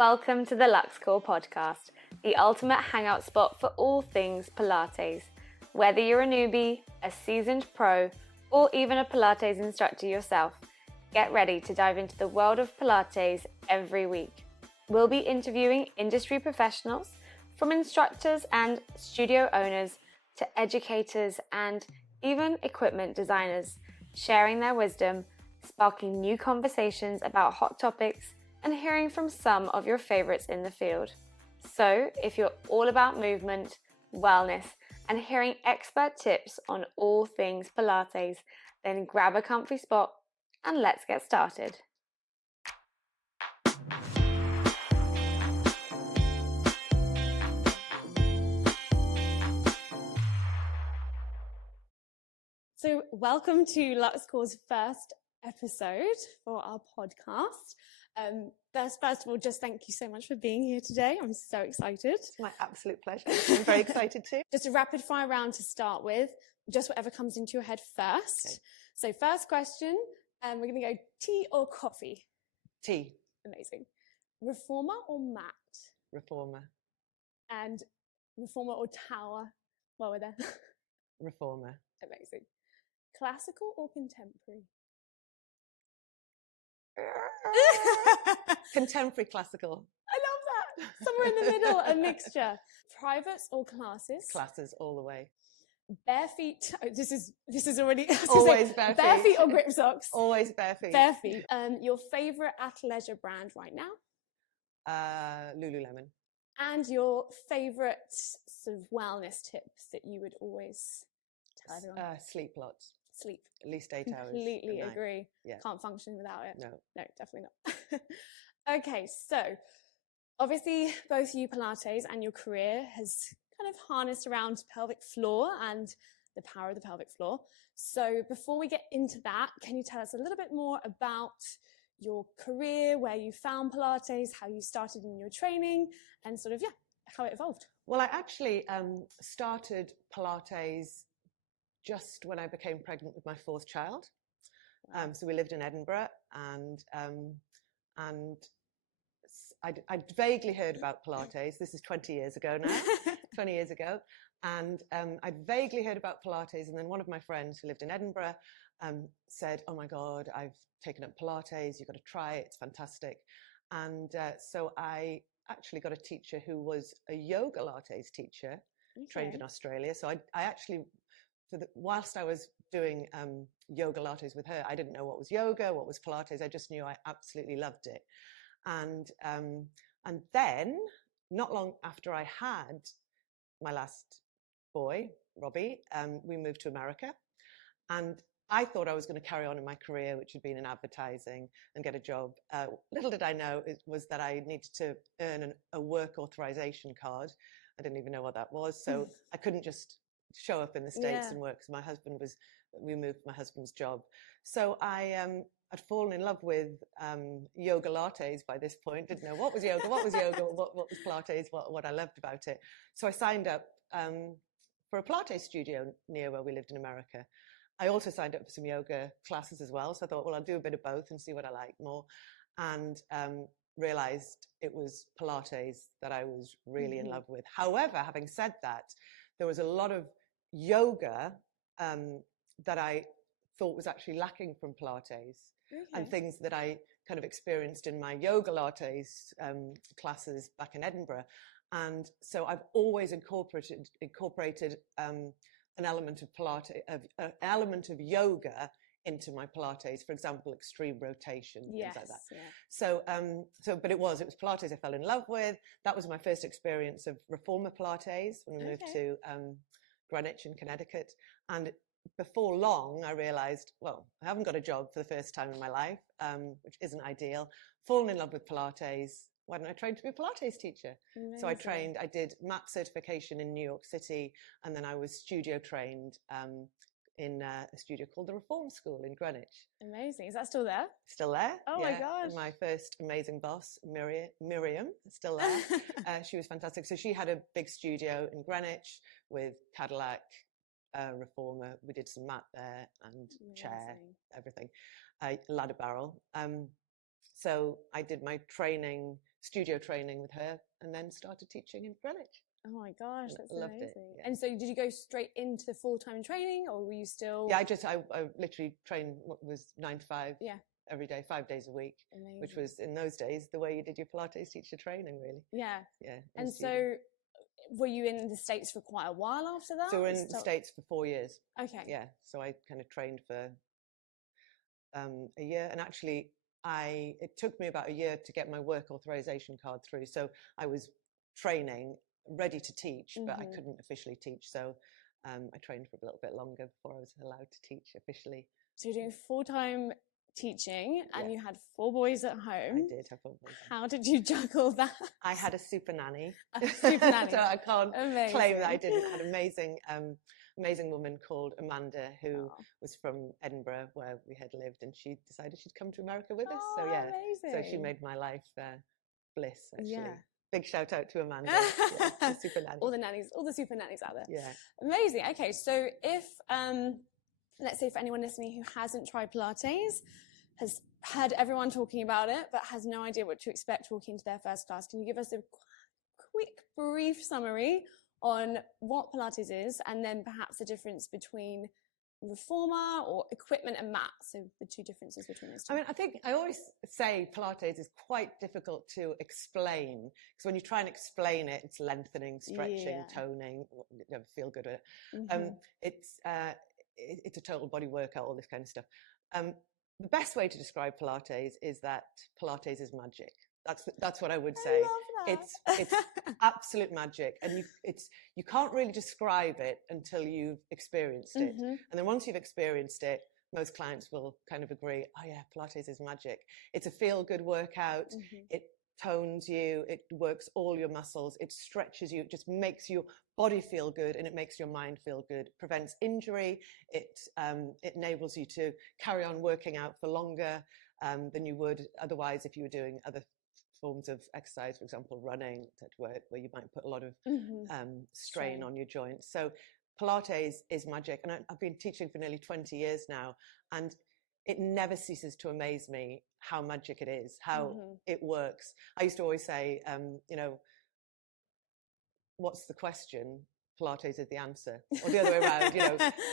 Welcome to the LuxCore podcast, the ultimate hangout spot for all things Pilates. Whether you're a newbie, a seasoned pro, or even a Pilates instructor yourself, get ready to dive into the world of Pilates every week. We'll be interviewing industry professionals, from instructors and studio owners to educators and even equipment designers, sharing their wisdom, sparking new conversations about hot topics, and hearing from some of your favorites in the field. So, if you're all about movement, wellness, and hearing expert tips on all things Pilates, then grab a comfy spot and let's get started. So, welcome to LuxCore's first episode for our podcast. First of all, just thank you so much for being here today. I'm so excited. It's my absolute pleasure. I'm very excited too. Just a rapid fire round to start with, just whatever comes into your head first. Okay. So first question, we're going to go tea or coffee? Tea. Amazing. Reformer or mat? Reformer. And reformer or tower? What were there? Reformer. Amazing. Classical or contemporary? Contemporary classical. I love that. Somewhere in the middle, a mixture. Privates or classes? Classes all the way. Bare feet. Oh, this is already always bare feet. Bare feet or grip socks? Always bare feet. Bare feet. Your favorite athleisure brand right now? Lululemon. And your favorite sort of wellness tips that you would always tell everyone? Sleep lots. Sleep. At least 8 hours. Completely agree. Yeah. Can't function without it. No, definitely not. Okay, so obviously both you, Pilates, and your career has kind of harnessed around pelvic floor and the power of the pelvic floor. So before we get into that, can you tell us a little bit more about your career, where you found Pilates, how you started in your training, and sort of, how it evolved? Well, I actually started Pilates just when I became pregnant with my fourth child. So we lived in Edinburgh, and I'd vaguely heard about Pilates. This is 20 years ago now, 20 years ago. And I'd vaguely heard about Pilates. And then one of my friends who lived in Edinburgh said, "Oh my God, I've taken up Pilates. You've got to try it. It's fantastic." And so I actually got a teacher who was a yoga Pilates teacher, trained in Australia. So I actually, whilst I was doing yoga Pilates with her, I didn't know what was yoga, what was Pilates. I just knew I absolutely loved it. And then, not long after I had my last boy, Robbie, we moved to America. And I thought I was going to carry on in my career, which had been in advertising, and get a job. Little did I know was that I needed to earn a work authorization card. I didn't even know what that was. So I couldn't just show up in the States and work. So we moved my husband's job. So I'd fallen in love with yoga lattes by this point. Didn't know what was yoga, what was Pilates, what I loved about it. So I signed up for a Pilates studio near where we lived in America. I also signed up for some yoga classes as well. So I thought, well, I'll do a bit of both and see what I like more. And realized it was Pilates that I was really in love with. However, having said that, there was a lot of yoga that I thought was actually lacking from Pilates, and things that I kind of experienced in my yoga Pilates classes back in Edinburgh. And so I've always incorporated an element of Pilates, an element of yoga into my Pilates, for example, extreme rotation, things like that. Yeah. But it was Pilates I fell in love with. That was my first experience of reformer Pilates when we moved to Greenwich in Connecticut. And before long, I realized, well, I haven't got a job for the first time in my life, which isn't ideal. Fallen in love with Pilates. Why don't I train to be a Pilates teacher? Amazing. So I did MAP certification in New York City, and then I was studio trained in a studio called the Reform School in Greenwich. Amazing. Is that still there? Still there. Oh my gosh. And my first amazing boss, Miriam, still there. She was fantastic. So she had a big studio in Greenwich with Cadillac, Reformer. We did some mat there and chair, everything. Ladder barrel. So I did my studio training with her, and then started teaching in Greenwich. Oh my gosh, that's Loved amazing. it. Yeah. And so did you go straight into the full-time training, or were you still? Yeah, I literally trained what was 9 to 5 every day, 5 days a week, Amazing. which was in those days the way you did your Pilates teacher training, really. Yeah. Yeah. And so were you in the States for quite a while after that? So we're in the States for 4 years. Okay. Yeah. So I kind of trained for a year, and actually it took me about a year to get my work authorization card through. So I was training, ready to teach, but I couldn't officially teach. So I trained for a little bit longer before I was allowed to teach officially. So you're doing full-time teaching, and you had 4 boys at home. I did have 4 boys. How did you juggle that? I had a super nanny. A super nanny. So I can't claim that I didn't. I had an amazing woman called Amanda, who was from Edinburgh, where we had lived, and she decided she'd come to America with us. So yeah, amazing. so she made my life bliss, actually. Yeah. Big shout out to Amanda. Super nanny. All the nannies, all the super nannies out there. Yeah. Amazing. Okay, so if let's say for anyone listening who hasn't tried Pilates, has heard everyone talking about it, but has no idea what to expect walking into their first class, can you give us a quick, brief summary on what Pilates is, and then perhaps the difference between reformer or equipment and mat, so the 2 differences between those 2? I mean, I think I always say Pilates is quite difficult to explain, because when you try and explain it, it's lengthening, stretching, toning, feel good with it. It's a total body workout, all this kind of stuff. The best way to describe Pilates is that Pilates is magic. That's what I would say. I love that. It's absolute magic, and you can't really describe it until you've experienced it. And then once you've experienced it, most clients will kind of agree, oh yeah, Pilates is magic. It's a feel-good workout. It tones you, it works all your muscles, it stretches you, it just makes your body feel good, and it makes your mind feel good, prevents injury, it enables you to carry on working out for longer than you would otherwise if you were doing other forms of exercise, for example running, where you might put a lot of strain on your joints. So Pilates is magic, and I've been teaching for nearly 20 years now, and it never ceases to amaze me how magic it is, how it works. I used to always say, what's the question? Pilates is the answer. Or the other way around,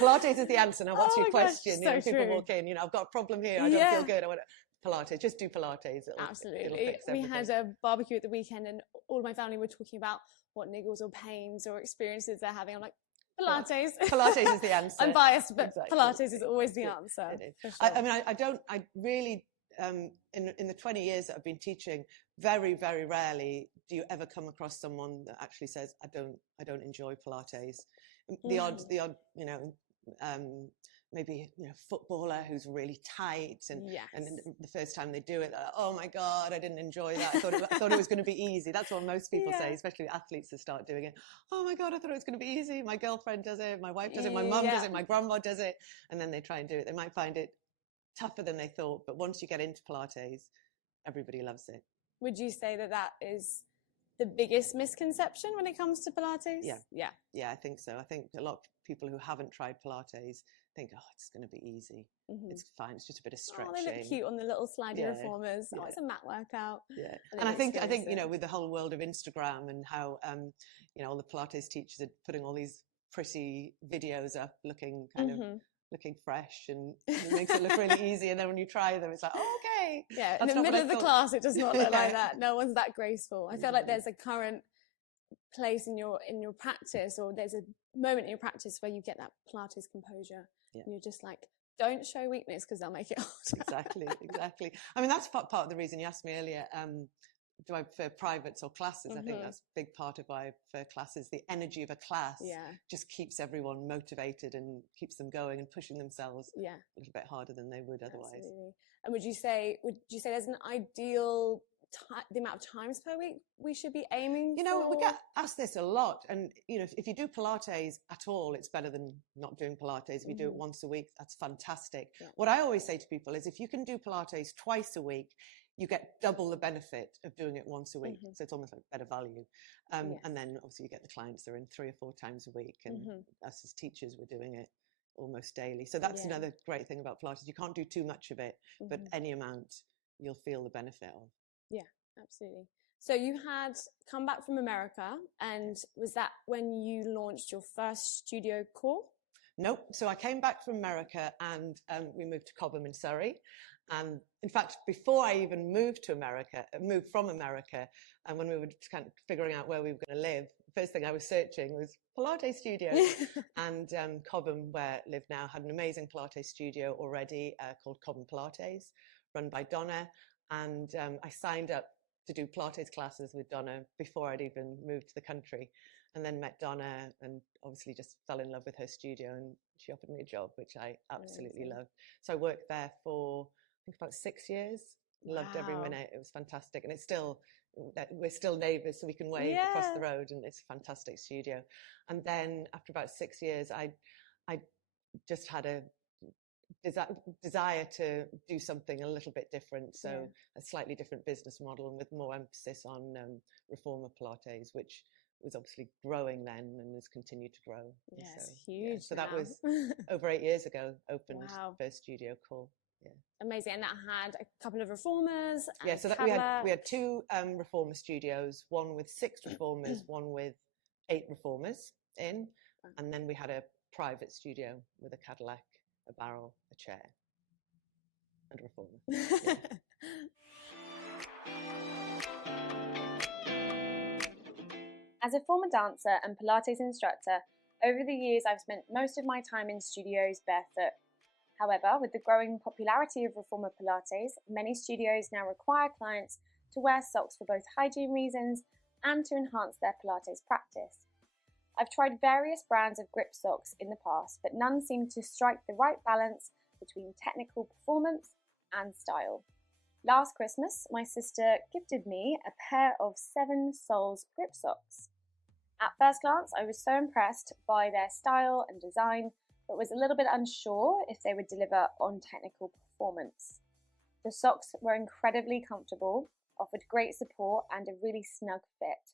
Pilates is the answer. Now, what's your question? Gosh, so people true. walk in, I've got a problem here. I don't feel good. I want Pilates. Just do Pilates. Absolutely. It'll fix everything. We had a barbecue at the weekend, and all of my family were talking about what niggles or pains or experiences they're having. I'm like, Pilates. Pilates is the answer. I'm biased, but Pilates is always the answer. It is. For sure. I mean, I really, in the 20 years that I've been teaching, very, very rarely do you ever come across someone that actually says, I don't enjoy Pilates. The odd, maybe footballer who's really tight, and the first time they do it, they're like, oh my god, I didn't enjoy that. I thought it was going to be easy. That's what most people say, especially athletes that start doing it. Oh my god, I thought it was going to be easy. My girlfriend does it, my wife does it, my mum does it, my grandma does it, and then they try and do it. They might find it tougher than they thought, but once you get into Pilates, everybody loves it. Would you say that is the biggest misconception when it comes to Pilates? Yeah, I think so. I think a lot of people who haven't tried Pilates think, oh, it's going to be easy. It's fine. It's just a bit of stretching. Oh, they look cute on the little slidey reformers. Oh, it's a mat workout. Yeah, and I think with the whole world of Instagram and how all the Pilates teachers are putting all these pretty videos up, looking kind of looking fresh, and it makes it look really easy. And then when you try them, it's like, oh, okay. Yeah, in the middle of the class, it does not look like that. No one's that graceful. I feel like there's a current place in your practice, or there's a moment in your practice where you get that Pilates composure. And you're just like, don't show weakness, because they'll make it hard. Exactly. I mean, that's part of the reason you asked me earlier. Do I prefer privates or classes? I think that's a big part of why I prefer classes. The energy of a class just keeps everyone motivated and keeps them going and pushing themselves a little bit harder than they would otherwise. Absolutely. And would you say there's an ideal the amount of times per week we should be aiming for? We get asked this a lot, and if you do Pilates at all, it's better than not doing Pilates. If you do it once a week, that's fantastic. What I always say to people is, if you can do Pilates twice a week, you get double the benefit of doing it once a week. So it's almost like better value. And then obviously you get the clients that are in 3 or 4 times a week, and us as teachers, we're doing it almost daily. So that's another great thing about Pilates. You can't do too much of it, but any amount you'll feel the benefit of. Yeah, absolutely. So you had come back from America, and was that when you launched your first studio core? Nope. So I came back from America, and we moved to Cobham in Surrey. And in fact, before I even moved from America, and when we were kind of figuring out where we were going to live, the first thing I was searching was Pilates studios. And Cobham, where I live now, had an amazing Pilates studio already called Cobham Pilates, run by Donna. And I signed up to do Pilates classes with Donna before I'd even moved to the country. And then met Donna and obviously just fell in love with her studio, and she offered me a job, which I absolutely loved. So I worked there for, I think, about 6 years. Loved every minute. It was fantastic. And we're still neighbours, so we can wave across the road, and it's a fantastic studio. And then after about 6 years, I just had a desire to do something a little bit different. So a slightly different business model, and with more emphasis on reformer Pilates, which was obviously growing then and has continued to grow. Yes, huge. So that was over 8 years ago, opened first studio call. Yeah. Amazing. And that had a couple of reformers. And so that we had 2 reformer studios, one with 6 reformers, one with 8 reformers in, and then we had a private studio with a Cadillac, a barrel, a chair, and a reformer. Yeah. As a former dancer and Pilates instructor, over the years I've spent most of my time in studios barefoot. However, with the growing popularity of reformer Pilates, many studios now require clients to wear socks for both hygiene reasons and to enhance their Pilates practice. I've tried various brands of grip socks in the past, but none seem to strike the right balance between technical performance and style. Last Christmas, my sister gifted me a pair of 7 Soles grip socks. At first glance, I was so impressed by their style and design, but was a little bit unsure if they would deliver on technical performance. The socks were incredibly comfortable, offered great support and a really snug fit.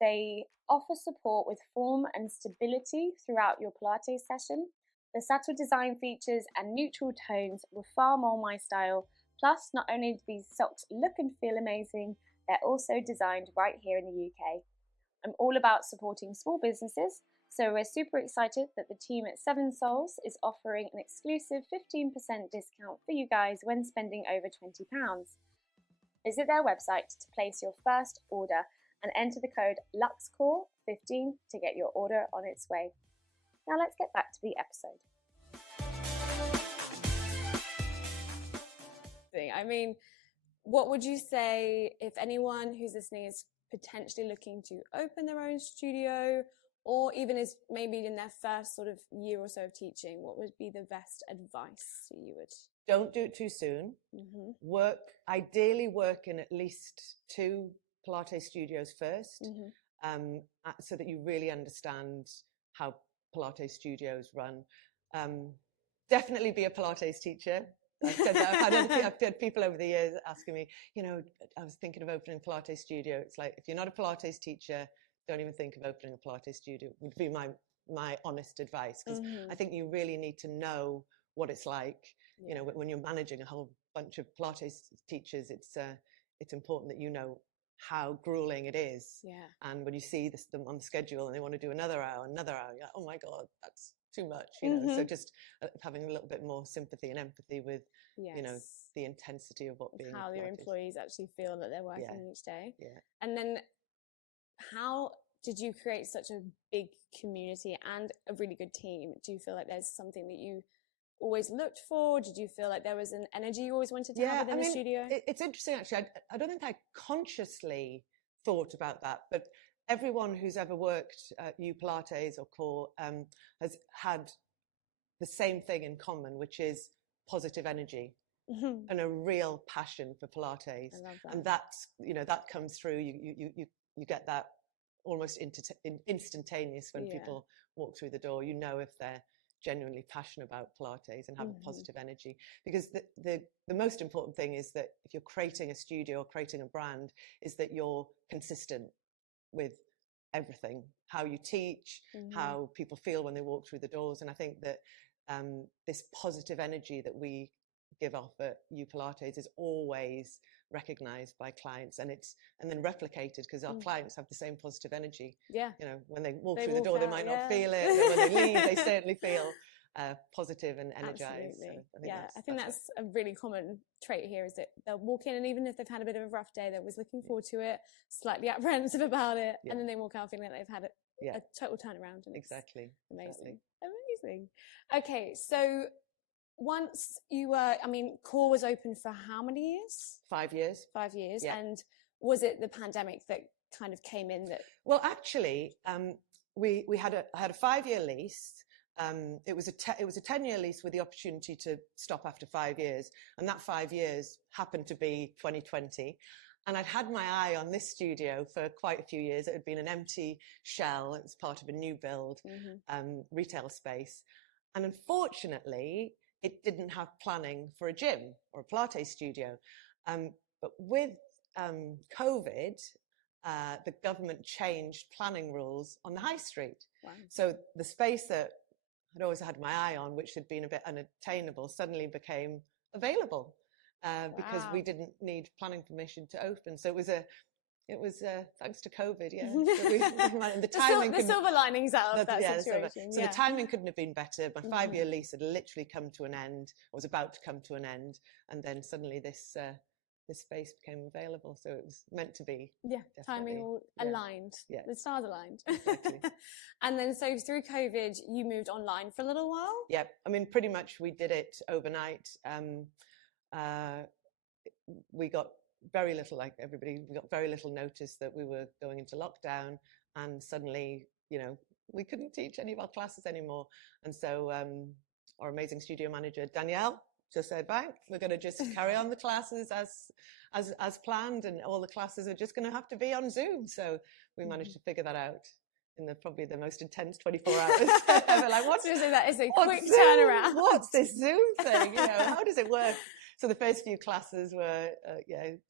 They offer support with form and stability throughout your Pilates session. The subtle design features and neutral tones were far more my style. Plus, not only do these socks look and feel amazing, they're also designed right here in the UK. I'm all about supporting small businesses, so we're super excited that the team at 7 Soles is offering an exclusive 15% discount for you guys when spending over £20. Visit their website to place your first order and enter the code LUXCORE15 to get your order on its way. Now let's get back to the episode. I mean, what would you say if anyone who's listening is potentially looking to open their own studio, or even is maybe in their first sort of year or so of teaching? What would be the best advice you would? Don't do it too soon. Ideally work in at least 2 Pilates studios first, so that you really understand how Pilates studios run. Definitely be a Pilates teacher. I've said that. I've had people over the years asking me, I was thinking of opening a Pilates studio. It's like, if you're not a Pilates teacher, don't even think of opening a Pilates studio, would be my honest advice. Because I think you really need to know what it's like. When you're managing a whole bunch of Pilates teachers, it's important that you know how grueling it is. Yeah. And when you see them on the schedule and they want to do another hour, you're like, oh my God, that's too much. So just having a little bit more sympathy and empathy with, the intensity of what being how your employees actually feel that they're working each day. Yeah. And then how did you create such a big community and a really good team? Do you feel like there's something that you always looked for? Did you feel like there was an energy you always wanted to have within the studio? It's interesting, actually. I don't think I consciously thought about that, but everyone who's ever worked at U Pilates or Core has had the same thing in common, which is positive energy and a real passion for Pilates. I love that. And that's, that comes through. You get that almost instantaneous when people walk through the door. If they're genuinely passionate about Pilates and have a positive energy. Because the most important thing is that if you're creating a studio or creating a brand, is that you're consistent with everything, how you teach, how people feel when they walk through the doors. And I think that this positive energy that we give off at U Pilates is always recognized by clients, and then replicated, because our clients have the same positive energy. Yeah. You know, when they walk They through the door, walk they out, might yeah. not feel it, and when they leave, they certainly feel positive and energized. Absolutely. So I think that's a really common trait here, is that they'll walk in, and even if they've had a bit of a rough day, they're always looking forward to it, slightly apprehensive about it, and then they walk out feeling like they've had a total turnaround. And exactly. Amazing. Amazing. Okay, so once you were, I mean, Core was open for how many years? 5 years. 5 years. Yeah. And was it the pandemic that kind of came in that? Well, actually, we had a 5-year lease. It was a 10-year lease with the opportunity to stop after 5 years, and that 5 years happened to be 2020. And I'd had my eye on this studio for quite a few years. It had been an empty shell. It was part of a new build retail space, and unfortunately, it didn't have planning for a gym or a Pilates studio. But with COVID, the government changed planning rules on the high street. Wow. So the space that I'd always had my eye on, which had been a bit unattainable, suddenly became available because we didn't need planning permission to open. So it was thanks to COVID, yeah. And the timing, the silver linings out of that situation. So the timing couldn't have been better. My 5-year lease had literally come to an end, or was about to come to an end, and then suddenly this space became available. So it was meant to be. Yeah, timing all aligned. Yeah. The stars aligned. Exactly. And then so through COVID, you moved online for a little while? Yeah, I mean, pretty much we did it overnight. We got very little, like everybody, we got very little notice that we were going into lockdown, and suddenly, you know, we couldn't teach any of our classes anymore. And so our amazing studio manager, Danielle, just said, bang, we're going to just carry on the classes as planned, and all the classes are just going to have to be on Zoom. So we managed to figure that out in probably the most intense 24 hours ever. Like, that is a quick turnaround. What's this Zoom thing? You know, how does it work? So the first few classes were,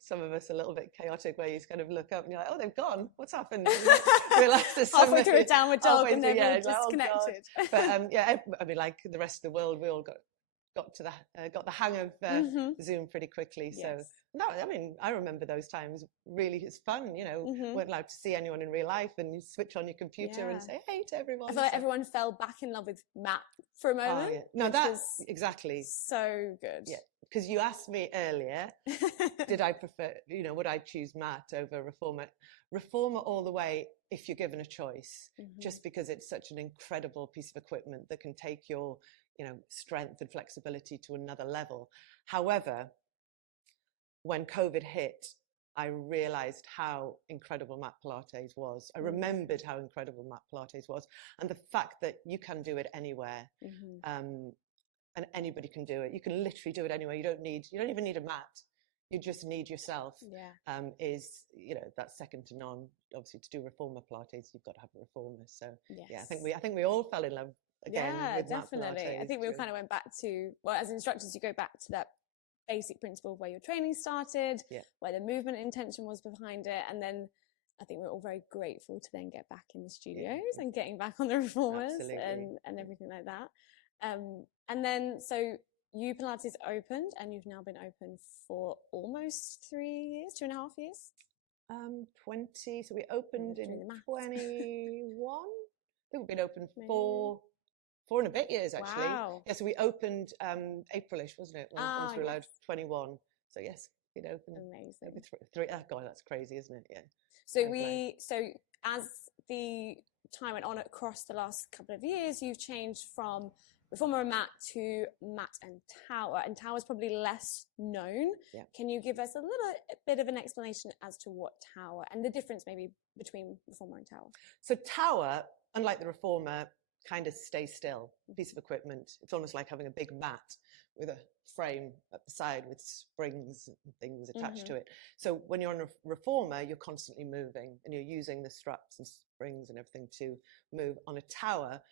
some of us a little bit chaotic, where you just kind of look up and you're like, oh, they've gone. What's happened? Realize halfway through a downward dog and then we're disconnected. But I mean, like the rest of the world, we all got the hang of Zoom pretty quickly. So no, I mean, I remember those times. Really, it's fun. You know, weren't allowed to see anyone in real life, and you switch on your computer and say hey to everyone. I feel like everyone fell back in love with Matt for a moment. Oh, yeah. No, that's exactly so good. Yeah, because you asked me earlier, did I prefer? You know, would I choose Matt over Reformer? Reformer all the way if you're given a choice, just because it's such an incredible piece of equipment that can take your strength and flexibility to another level. However, when COVID hit, I realized how incredible Mat Pilates was. I remembered how incredible Mat Pilates was, and the fact that you can do it anywhere, and anybody can do it. You can literally do it anywhere. You don't even need a mat. You just need yourself. That's second to none. Obviously, to do Reformer Pilates, you've got to have a Reformer. So I think we all fell in love again. With definitely. Mat Pilates. I think we all kind of went back to, well, as instructors, you go back to that basic principle of where your training started, where the movement intention was behind it, and then I think we're all very grateful to then get back in the studios and getting back on the Reformers and everything like that. And then so U Pilates opened, and you've now been open for almost 3 years, 2.5 years. 20. So we opened in 21. I think we've been open for 4 and a bit years, actually. Wow. Yeah, so we opened Aprilish, wasn't it? Once we were allowed 21. So yes, we'd opened. Amazing. 3. Oh God, that's crazy, isn't it? Yeah. So as the time went on across the last couple of years, you've changed from Reformer and Mat to Mat and Tower, and Tower is probably less known. Yeah. Can you give us a little bit of an explanation as to what Tower and the difference maybe between Reformer and Tower? So Tower, unlike the Reformer, kind of stays still, piece of equipment. It's almost like having a big mat with a frame at the side with springs and things attached to it. So when you're on a Reformer, you're constantly moving, and you're using the straps and springs and everything to move. On a Tower,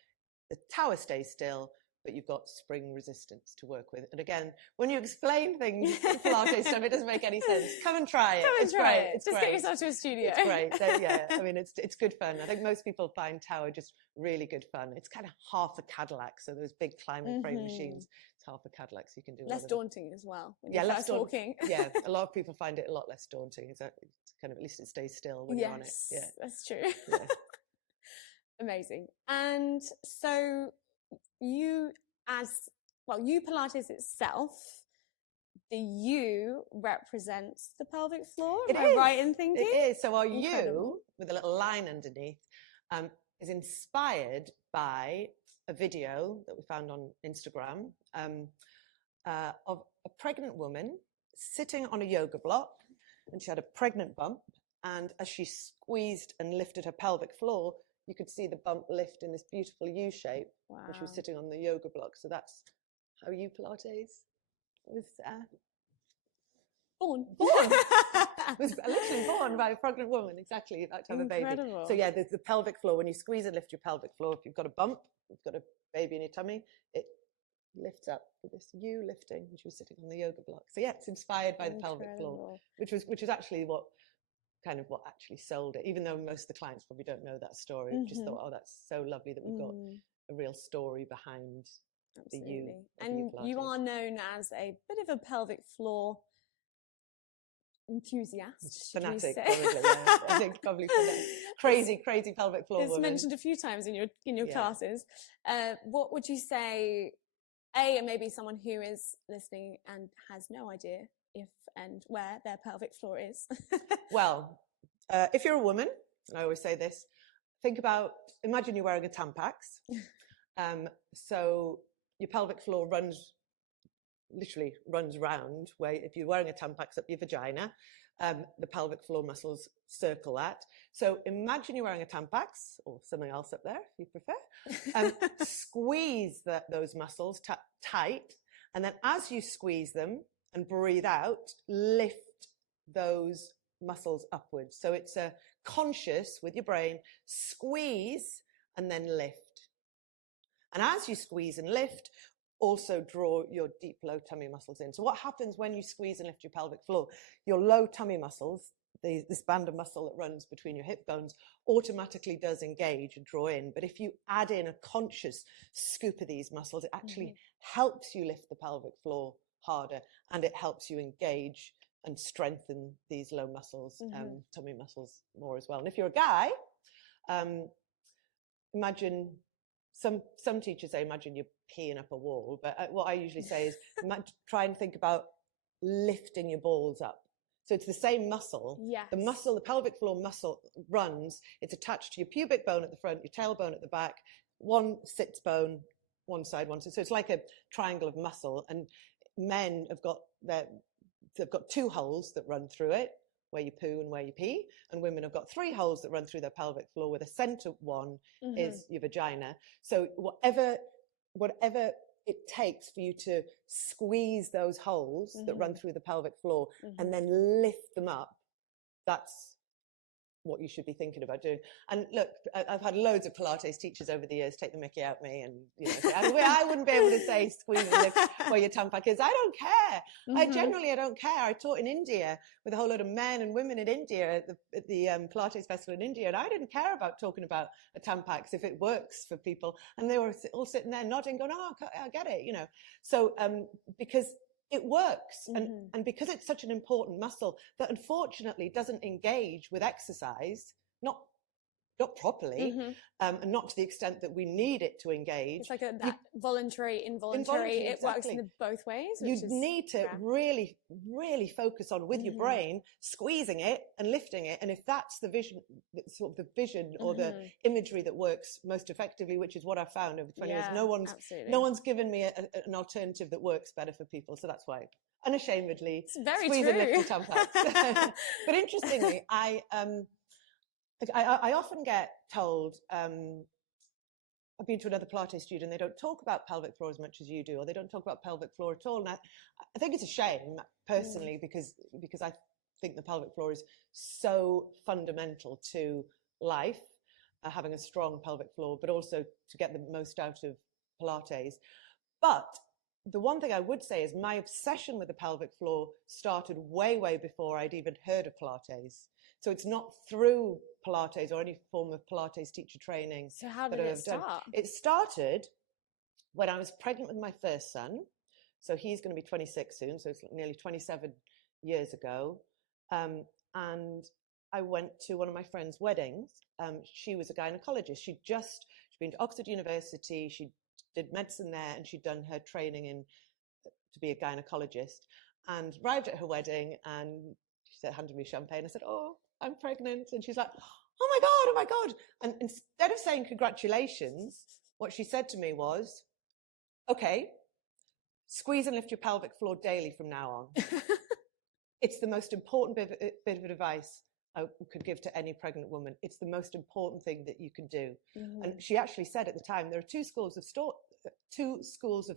the Tower stays still, but you've got spring resistance to work with. And again, when you explain things, Pilates stuff, it doesn't make any sense. Come and try it. It's great. It's just great. Get yourself to a studio. It's great. I mean, it's good fun. I think most people find Tower just really good fun. It's kind of half a Cadillac, so those big climbing frame machines. It's half a Cadillac, so you can do less daunting as well when you're first walking. Yeah, a lot of people find it a lot less daunting. It's kind of, at least it stays still when you're on it. Yeah, that's true. Yeah. Amazing. And so you Pilates itself, the U represents the pelvic floor. Am I right in thinking? It is. So our U, with a little line underneath, is inspired by a video that we found on Instagram of a pregnant woman sitting on a yoga block, and she had a pregnant bump, and as she squeezed and lifted her pelvic floor, you could see the bump lift in this beautiful U shape. Wow. When she was sitting on the yoga block. So that's how U Pilates was born. Was literally born by a pregnant woman, exactly, about to have a baby. So yeah, the pelvic floor, when you squeeze and lift your pelvic floor, if you've got a bump, you've got a baby in your tummy, it lifts up with this U lifting, and she was sitting on the yoga block. So yeah, it's inspired by the pelvic floor, which was actually what actually sold it, even though most of the clients probably don't know that story. Just thought, oh, that's so lovely that we've got a real story behind the U. And you are known as a bit of a pelvic floor enthusiast, fanatic, probably. Yeah. I think probably crazy pelvic floor. It's mentioned a few times in your classes. What would you say? And maybe someone who is listening and has no idea if and where their pelvic floor is. Well, if you're a woman, and I always say this, imagine you're wearing a Tampax. So your pelvic floor literally runs round, where if you're wearing a Tampax up your vagina, the pelvic floor muscles circle that. So imagine you're wearing a Tampax, or something else up there if you prefer. Squeeze those muscles tight, and then as you squeeze them and breathe out, lift those muscles upwards. So it's a conscious, with your brain, squeeze and then lift. And as you squeeze and lift, also draw your deep low tummy muscles in. So what happens when you squeeze and lift your pelvic floor? Your low tummy muscles, this band of muscle that runs between your hip bones, automatically does engage and draw in. But if you add in a conscious scoop of these muscles, it actually helps you lift the pelvic floor harder, and it helps you engage and strengthen these low muscles, tummy muscles, more as well. And if you're a guy, imagine, some teachers say imagine you're peeing up a wall, but what I usually say is try and think about lifting your balls up. So it's the same muscle. Yes. The pelvic floor muscle runs, it's attached to your pubic bone at the front, your tailbone at the back, one sits bone, one side, one side. So it's like a triangle of muscle, and men they've got two holes that run through it, where you poo and where you pee, and women have got three holes that run through their pelvic floor, where the center one is your vagina. So whatever it takes for you to squeeze those holes that run through the pelvic floor and then lift them up, that's what you should be thinking about doing. And look, I've had loads of Pilates teachers over the years take the mickey out me, and say, I wouldn't be able to say squeeze and lift where your Tampax is. I don't care. I don't care. I taught in India with a whole lot of men and women in India at the Pilates festival in India, and I didn't care about talking about a Tampax if it works for people. And they were all sitting there nodding, going, "Oh, I get it," So because it works, and because it's such an important muscle that unfortunately doesn't engage with exercise, not properly, and not to the extent that we need it to engage. It's like that voluntary, involuntary. It works in both ways. You need to really, really focus on, with your brain, squeezing it and lifting it. And if that's the vision, sort of the vision or the imagery that works most effectively, which is what I've found over 20 years, no one's given me an alternative that works better for people. So that's why, unashamedly, squeeze and lift your Tampax. But interestingly, I often get told, I've been to another Pilates studio and they don't talk about pelvic floor as much as you do, or they don't talk about pelvic floor at all. And I think it's a shame, personally, because I think the pelvic floor is so fundamental to life, having a strong pelvic floor, but also to get the most out of Pilates. But the one thing I would say is my obsession with the pelvic floor started way, way before I'd even heard of Pilates. So it's not through Pilates or any form of Pilates teacher training. So how did it start? It started when I was pregnant with my first son. So he's going to be 26 soon. So it's nearly 27 years ago. And I went to one of my friend's weddings. She was a gynecologist. She'd been to Oxford University. She did medicine there, and she'd done her training to be a gynecologist, and arrived at her wedding, and she said, handed me champagne. I said, "Oh, I'm pregnant." And she's like, oh my God. And instead of saying congratulations, what she said to me was, "Okay, squeeze and lift your pelvic floor daily from now on." It's the most important bit of advice I could give to any pregnant woman. It's the most important thing that you can do. Mm-hmm. And she actually said at the time, there are two schools of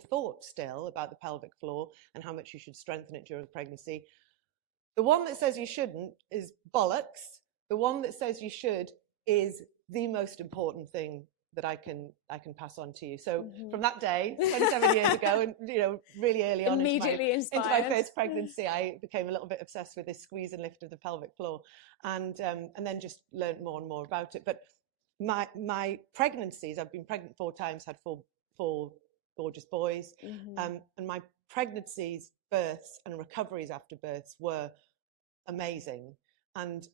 thought still about the pelvic floor and how much you should strengthen it during pregnancy. The one that says you shouldn't is bollocks. The one that says you should is the most important thing that I can pass on to you. So from that day, 27 years ago, and really early on into my first pregnancy, I became a little bit obsessed with this squeeze and lift of the pelvic floor, and then just learned more and more about it. But my pregnancies, I've been pregnant 4 times, had four gorgeous boys, and my pregnancies, births, and recoveries after births were amazing. And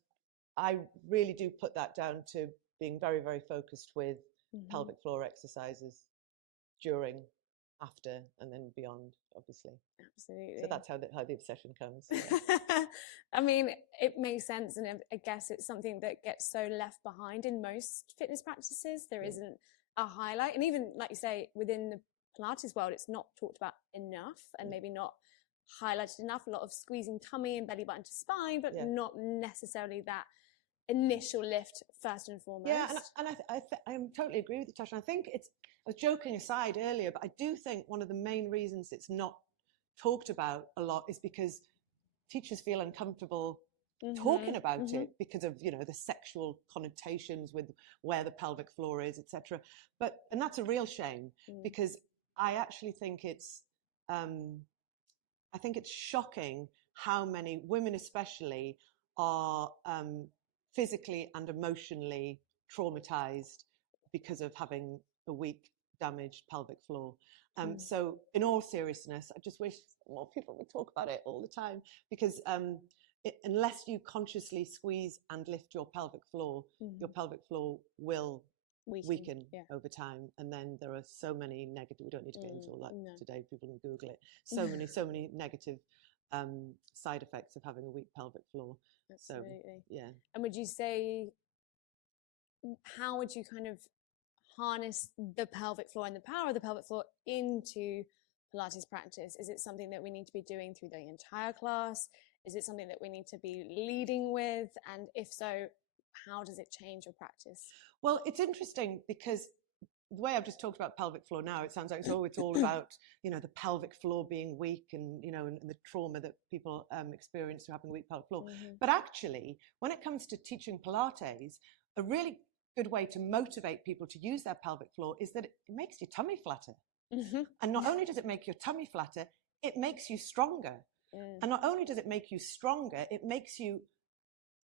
I really do put that down to being very, very focused with pelvic floor exercises during, after, and then beyond, obviously. Absolutely. So that's how the obsession comes. I mean, it makes sense, and I guess it's something that gets so left behind in most fitness practices. There isn't a highlight, and even like you say, within the Pilates world, it's not talked about enough, and maybe not highlighted enough. A lot of squeezing tummy and belly button to spine, but not necessarily that initial lift first and foremost. Yeah, and I totally agree with you, Tasha. I think I was joking aside earlier, but I do think one of the main reasons it's not talked about a lot is because teachers feel uncomfortable talking about it because of the sexual connotations with where the pelvic floor is, etc. And that's a real shame, because I actually think it's shocking how many women, especially, are physically and emotionally traumatized because of having a weak, damaged pelvic floor. So in all seriousness, I just wish more people would talk about it all the time, because unless you consciously squeeze and lift your pelvic floor will weaken over time. And then there are so many negative, we don't need to get into all that today, people can Google it, so many negative side effects of having a weak pelvic floor. Absolutely. So yeah. And would you say, how would you kind of harness the pelvic floor and the power of the pelvic floor into Pilates practice? Is it something that we need to be doing through the entire class? Is it something that we need to be leading with? And if so, how does it change your practice? Well, it's interesting because the way I've just talked about pelvic floor now, it sounds like it's all about, the pelvic floor being weak and, and the trauma that people experience through having a weak pelvic floor. But actually, when it comes to teaching Pilates, a really good way to motivate people to use their pelvic floor is that it makes your tummy flatter. And not only does it make your tummy flatter, it makes you stronger. And not only does it make you stronger, it makes you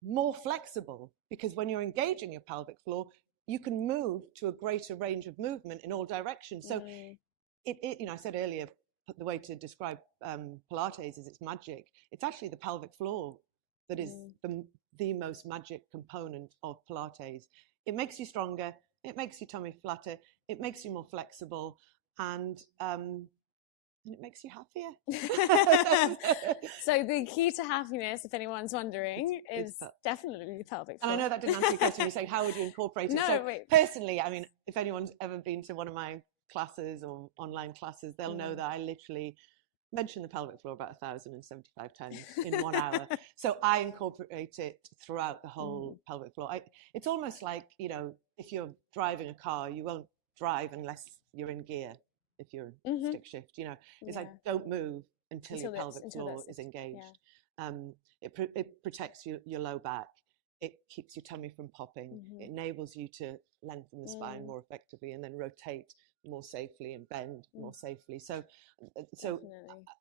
more flexible, because when you're engaging your pelvic floor, you can move to a greater range of movement in all directions. So I said earlier, the way to describe Pilates is it's magic. It's actually the pelvic floor that is the most magic component of Pilates. It makes you stronger. It makes your tummy flatter. It makes you more flexible, and it makes you happier. So the key to happiness, if anyone's wondering, is definitely the pelvic floor. And I know that didn't answer your question. You're saying, how would you incorporate it? No, so wait. Personally, I mean, if anyone's ever been to one of my classes or online classes, they'll know that I literally mention the pelvic floor about 1,075 times in 1 hour. So I incorporate it throughout the whole pelvic floor. It's almost like, if you're driving a car, you won't drive unless you're in gear. If you're stick shift, it's like, don't move until your pelvic floor is engaged. It protects your low back. It keeps your tummy from popping. It enables you to lengthen the spine more effectively, and then rotate more safely and bend more safely. So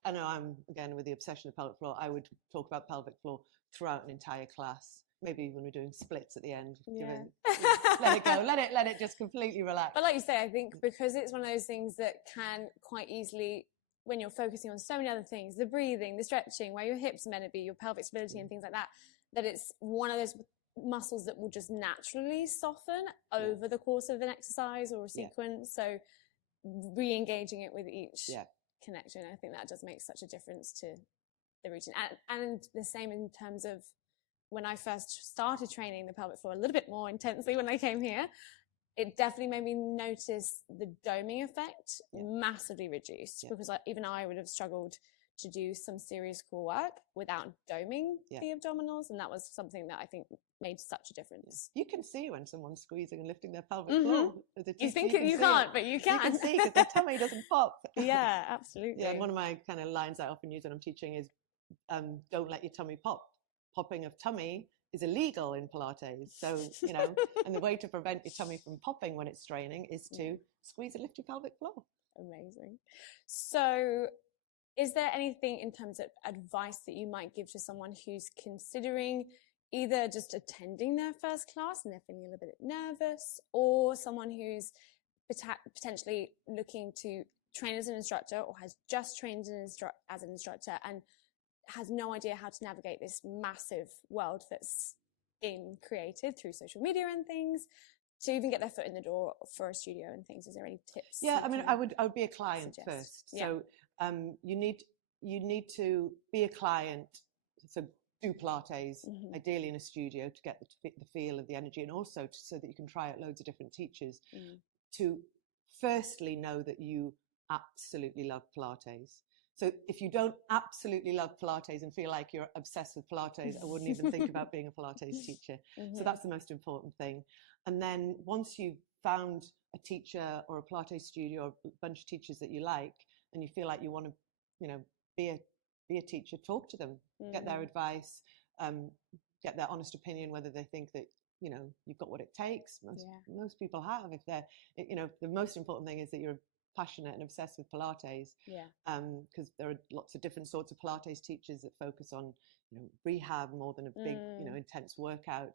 I know I'm, again, with the obsession of pelvic floor, I would talk about pelvic floor throughout an entire class. Maybe when we're doing splits at the end, let it go, let it just completely relax. But like you say, I think because it's one of those things that can quite easily when you're focusing on so many other things, the breathing, the stretching, where your hips are meant to be, your pelvic stability and things like that, that it's one of those muscles that will just naturally soften over the course of an exercise or a sequence. So re-engaging it with each connection, I think that does make such a difference to the routine. And the same in terms of when I first started training the pelvic floor a little bit more intensely when I came here, it definitely made me notice the doming effect massively reduced, because even I would have struggled to do some serious core work without doming the abdominals, and that was something that I think made such a difference. You can see when someone's squeezing and lifting their pelvic floor. As a teacher, you think you can't, but you can. You can see because their tummy doesn't pop. Yeah, absolutely. Yeah, and one of my kind of lines I often use when I'm teaching is, don't let your tummy pop. Popping of tummy is illegal in Pilates. So, you know, and the way to prevent your tummy from popping when it's straining is to squeeze and lift your pelvic floor. Amazing. So is there anything in terms of advice that you might give to someone who's considering either just attending their first class and they're feeling a little bit nervous, or someone who's potentially looking to train as an instructor or has just trained as an instructor and has no idea how to navigate this massive world that's been created through social media and things, to even get their foot in the door for a studio and things? Is there any tips? Yeah, I mean, I would be a client first. So you need to be a client. So do Pilates, ideally in a studio, to get the feel of the energy, and also so that you can try out loads of different teachers. To firstly know that you absolutely love Pilates. So if you don't absolutely love Pilates and feel like you're obsessed with Pilates, I wouldn't even think about being a Pilates teacher. So that's the most important thing. And then once you've found a teacher or a Pilates studio or a bunch of teachers that you like, and you feel like you want to, you know, be a teacher, talk to them, get their advice, get their honest opinion, whether they think that, you know, you've got what it takes. Most people have. If they're, you know, the most important thing is that you're passionate and obsessed with Pilates, because there are lots of different sorts of Pilates teachers that focus on, you know, rehab more than a big, you know, intense workout.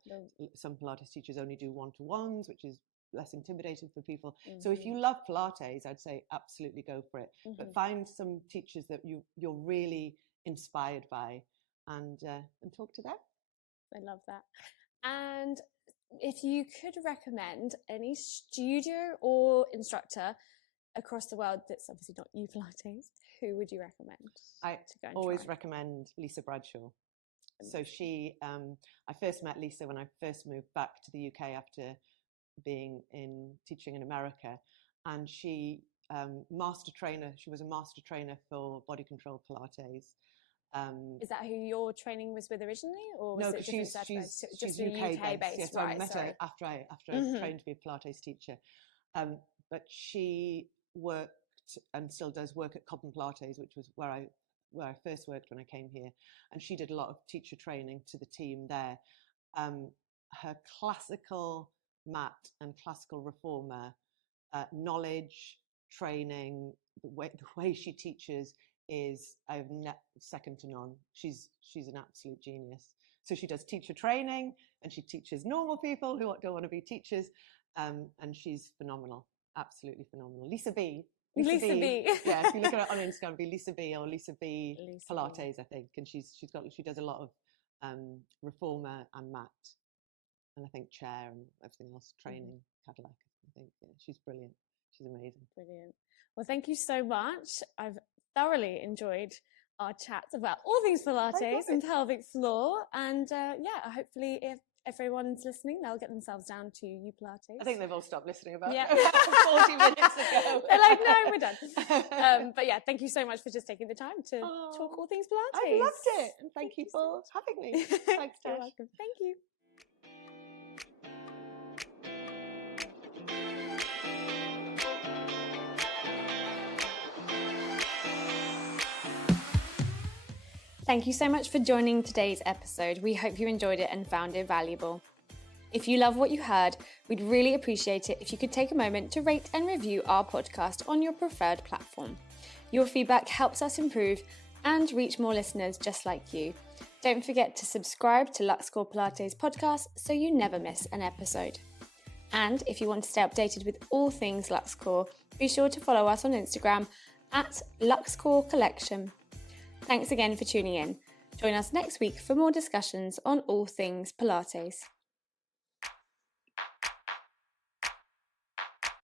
Some Pilates teachers only do one-to-ones, which is less intimidating for people. So if you love Pilates, I'd say absolutely go for it. But find some teachers that you're really inspired by, and talk to them. I love that. And if you could recommend any studio or instructor across the world that's obviously not you Pilates, who would you recommend? I always recommend Lisa Bradshaw. So she, I first met Lisa when I first moved back to the UK after being teaching in America, and she master trainer. She was a master trainer for Body Control Pilates. Is that who your training was with originally, or was no? It She's UK based. Yes, right, I met her after I trained to be a Pilates teacher. But she worked and still does work at Cobham Pilates, which was where I first worked when I came here, and she did a lot of teacher training to the team there. Her classical mat and classical reformer knowledge, training, the way she teaches is second to none. She's an absolute genius. So she does teacher training, and she teaches normal people who don't want to be teachers, and she's phenomenal, absolutely phenomenal. Lisa B. Yeah, if you look at her on Instagram, it'll be Lisa B or Lisa B Pilates, I think, and she does a lot of reformer and mat, and I think chair and everything else, training, Cadillac. I think she's brilliant. She's amazing. Brilliant. Well, thank you so much. I've thoroughly enjoyed our chats about all things Pilates and pelvic floor, and hopefully if everyone's listening, they'll get themselves down to you Pilates. I think they've all stopped listening about 40 minutes ago. They're like, no, we're done. But yeah, thank you so much for just taking the time to talk all things Pilates. I loved it, and thank you for having me. Thanks, Tash. You're welcome. Thank you. Thank you so much for joining today's episode. We hope you enjoyed it and found it valuable. If you love what you heard, we'd really appreciate it if you could take a moment to rate and review our podcast on your preferred platform. Your feedback helps us improve and reach more listeners just like you. Don't forget to subscribe to LuxCore Pilates podcast so you never miss an episode. And if you want to stay updated with all things LuxCore, be sure to follow us on Instagram at LuxCore Collection. Thanks again for tuning in. Join us next week for more discussions on all things Pilates.